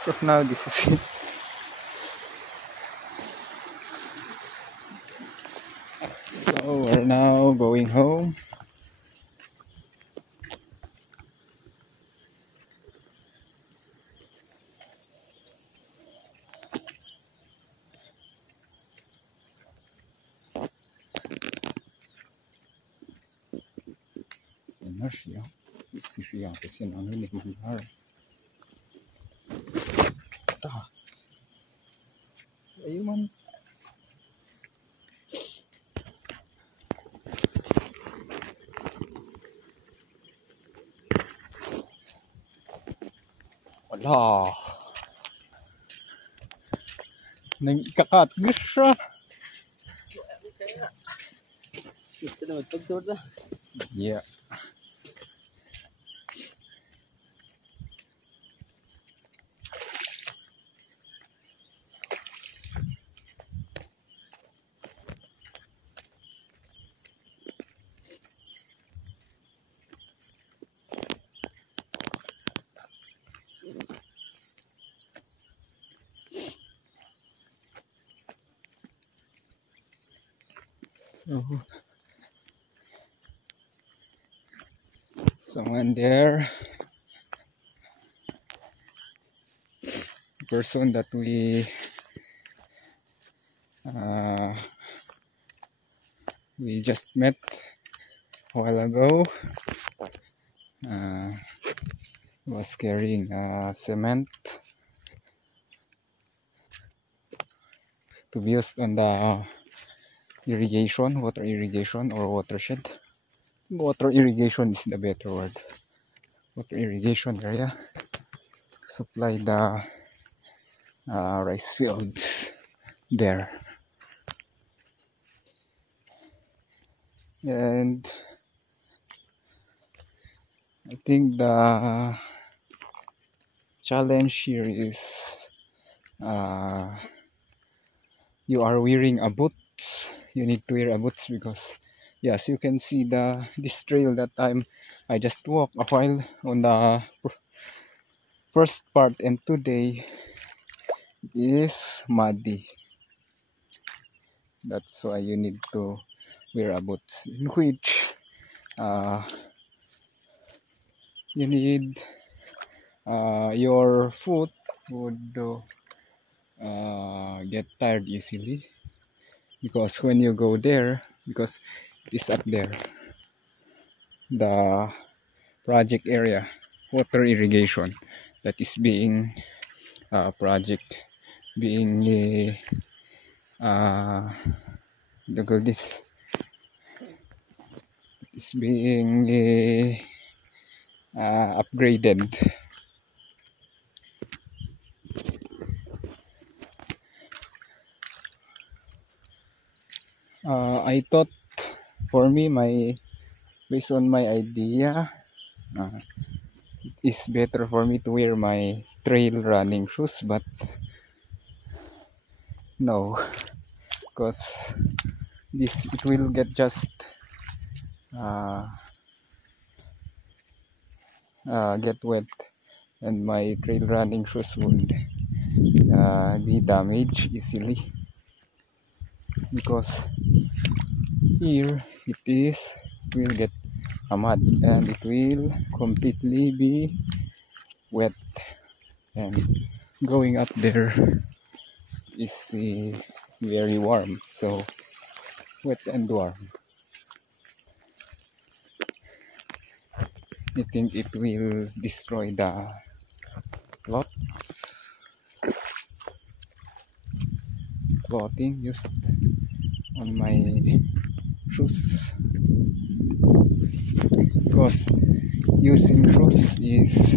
So now this is it. So we're now going home. Ayun. Wala. Nagkakatgis siya. Gusto na magtugtog na. Yeah. So someone there, person that we just met a while ago, was carrying cement to be used on the irrigation, water irrigation or watershed. Water irrigation is the better word. Water irrigation area to supply the rice fields there. And I think the challenge here is you are wearing a boots. You need to wear a boots because yes, you can see this trail that I just walked a while on the first part, and today is muddy. That's why you need to wear a boots, in which you need your foot would get tired easily, because when you go there, because it's up there, the project area, water irrigation that is being project being this is being upgraded. I thought, for me, based on my idea, it is better for me to wear my trail running shoes, but no, because it will get just get wet, and my trail running shoes would be damaged easily, because here it will get a mud and it will completely be wet, and going up there is very warm, so wet and warm. I think it will destroy the clothing used on my shoes, because using shoes is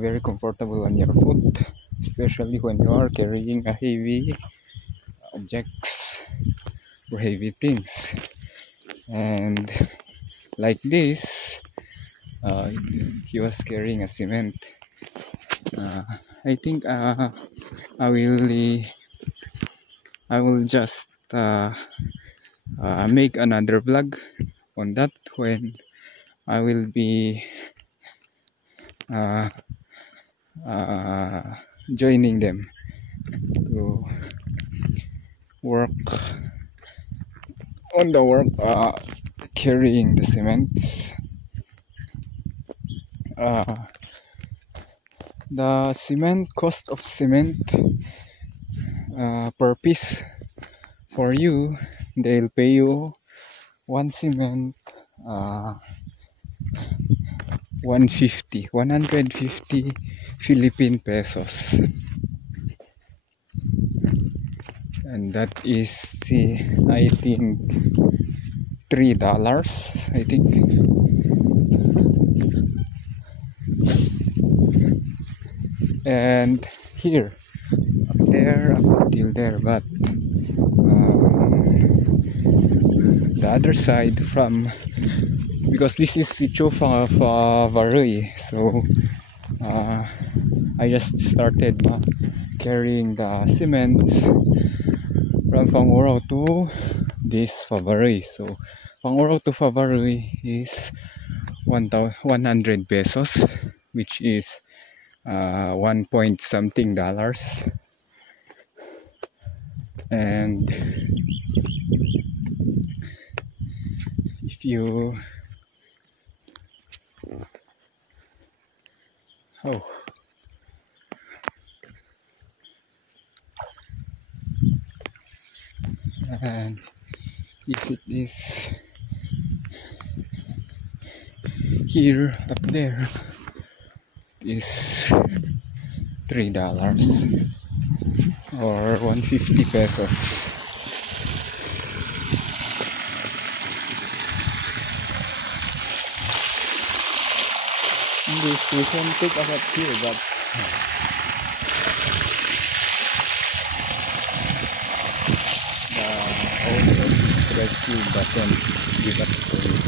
very comfortable on your foot, especially when you are carrying a heavy objects or heavy things. And like this, he was carrying a cement. I think I will just make another vlog on that when I will be joining them to work on the work, carrying the cement. The cement cost of cement per piece for you, they'll pay you one cement 150 Philippine pesos, and that is I think $3, I think. And here, up there, up until there, but the other side from, because this is Sitio Favaroy, so I just started carrying the cement from Panguraw to this Favaroy. So Panguraw to Favaroy is 100 pesos, which is 1 point something dollars. And if you and if it is here, up there is $3 or 150 pesos. This we can take a lot here, but the owner rescue doesn't give us free.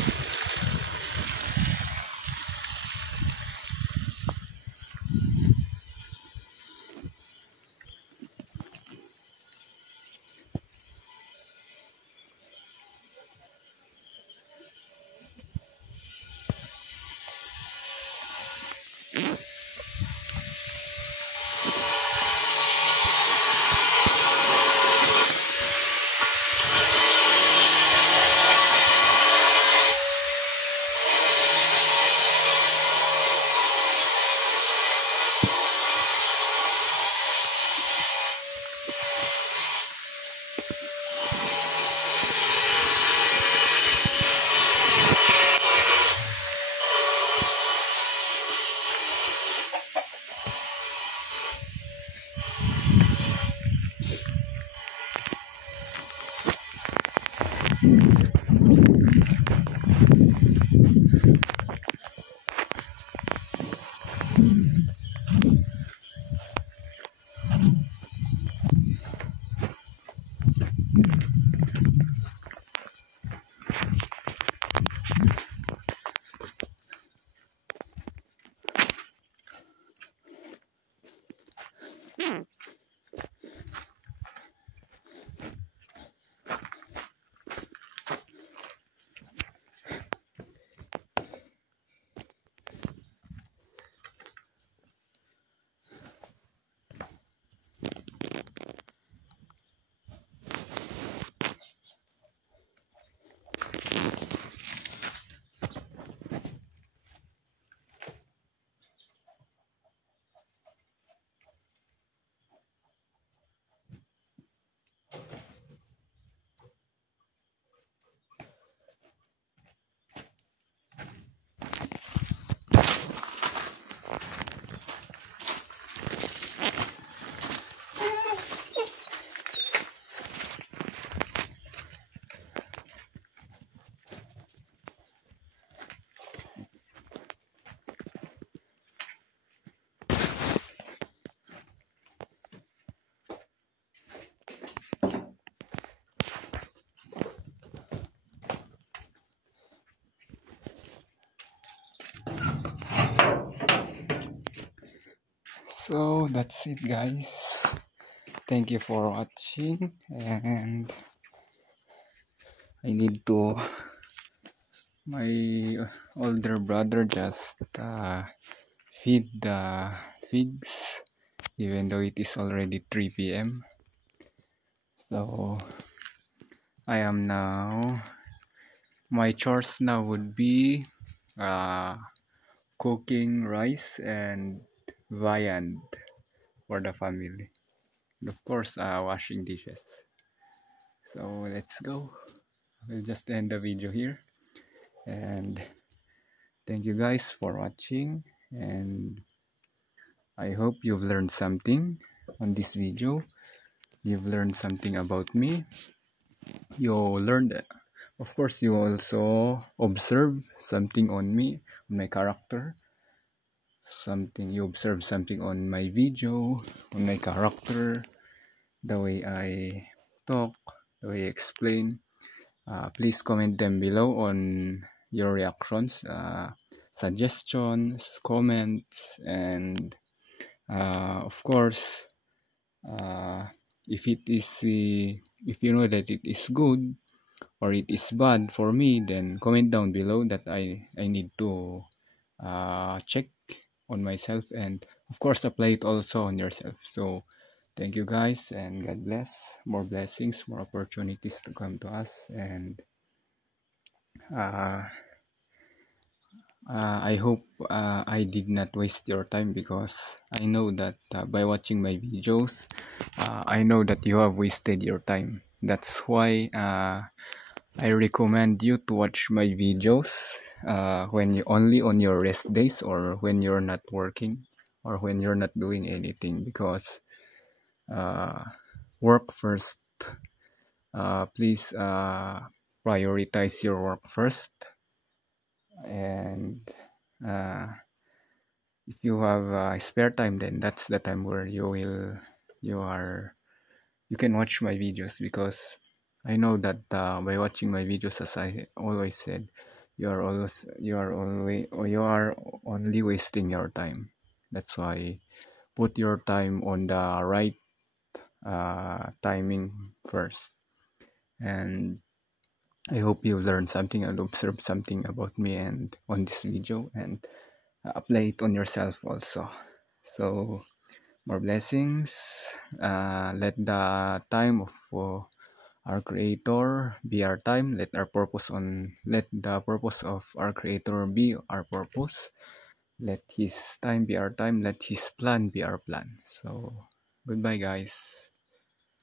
So that's it, guys. Thank you for watching, and I need to, my older brother just feed the pigs even though it is already 3 p.m. So I am now, my chores now would be cooking rice and viand for the family, and of course washing dishes. So let's go. We'll just end the video here, and thank you guys for watching, and I hope you've learned something on this video. You've learned something about me. You learned, of course, you also observe something on me, on my character. You observe something on my video, on my character, the way I talk, the way I explain. Please comment them below on your reactions, suggestions, comments, and of course, if you know that it is good or it is bad for me, then comment down below that I need to check on myself, and of course apply it also on yourself. So thank you guys, and God bless. More blessings, more opportunities to come to us, and I hope I did not waste your time, because I know that by watching my videos, I know that you have wasted your time. That's why I recommend you to watch my videos when you only on your rest days, or when you're not working, or when you're not doing anything, because work first. Please prioritize your work first, and if you have spare time, then that's the time where you can watch my videos, because I know that by watching my videos, as I always said, you are only wasting your time. That's why put your time on the right timing first. And I hope you learned something and observed something about me and on this video, and apply it on yourself also. So more blessings. Let the time of our Creator be our time. Let the purpose of our Creator be our purpose. Let His time be our time. Let His plan be our plan. So goodbye, guys.